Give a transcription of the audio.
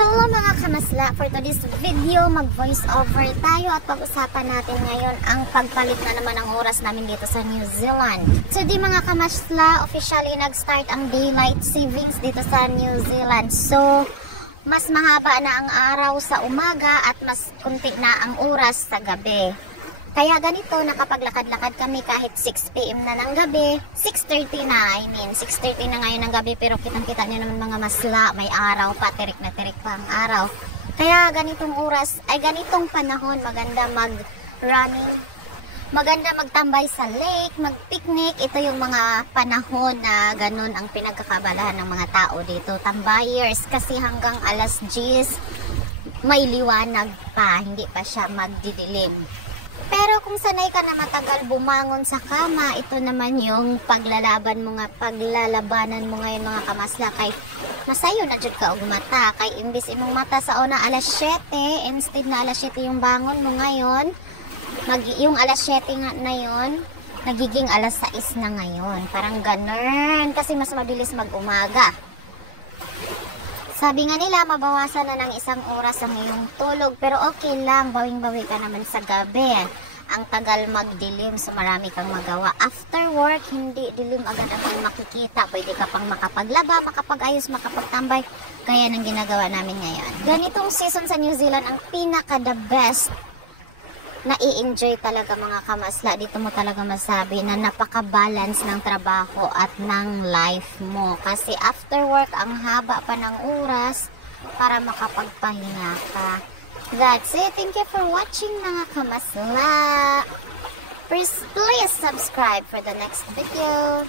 Hello mga kamasla! For today's video, mag-voice over tayo at pag-usapan natin ngayon ang pagpalit na naman ng oras namin dito sa New Zealand. Today mga kamasla, officially nag-start ang daylight savings dito sa New Zealand. So, mas mahaba na ang araw sa umaga at mas kunti na ang oras sa gabi. Kaya ganito, nakapaglakad-lakad kami kahit 6 PM na ng gabi, 6:30 na, 6:30 na ngayon ng gabi, pero kitang-kita nyo naman mga masla, may araw pa, tirik na tirik pa ang araw. Kaya ganitong oras, ay ganitong panahon, maganda mag-running, maganda magtambay sa lake, mag-picnic. Ito yung mga panahon na ganun ang pinagkakabalahan ng mga tao dito, tambayers, kasi hanggang alas 10, may liwanag pa, hindi pa siya magdidilim. Pero kung sanay ka na matagal bumangon sa kama, ito naman yung paglalabanan mo ngayon mga kamasla, kay masayo na jud ka og mata, kay imbis imong mata sa una alas 7, instead na alas 7 yung bangon mo ngayon, yung alas 7 nga na yon, nagiging alas 6 na ngayon. Parang ganun, kasi mas mabilis mag-umaga. Sabi nga nila, mabawasan na ng 1 oras ang iyong tulog. Pero okay lang, bawing-bawi ka naman sa gabi. Ang tagal magdilim, so marami kang magawa. After work, hindi dilim agad ang makikita. Pwede ka pang makapaglaba, makapag-ayos, makapagtambay. Kaya nang ginagawa namin ngayon. Ganitong season sa New Zealand, ang pinaka-the best na i-enjoy talaga mga kamasla. Dito mo talaga masabi na napaka-balance ng trabaho at ng life mo. Kasi after work, ang haba pa ng oras para makapagpahinga ka. That's it. Thank you for watching mga kamasla. Please subscribe for the next video.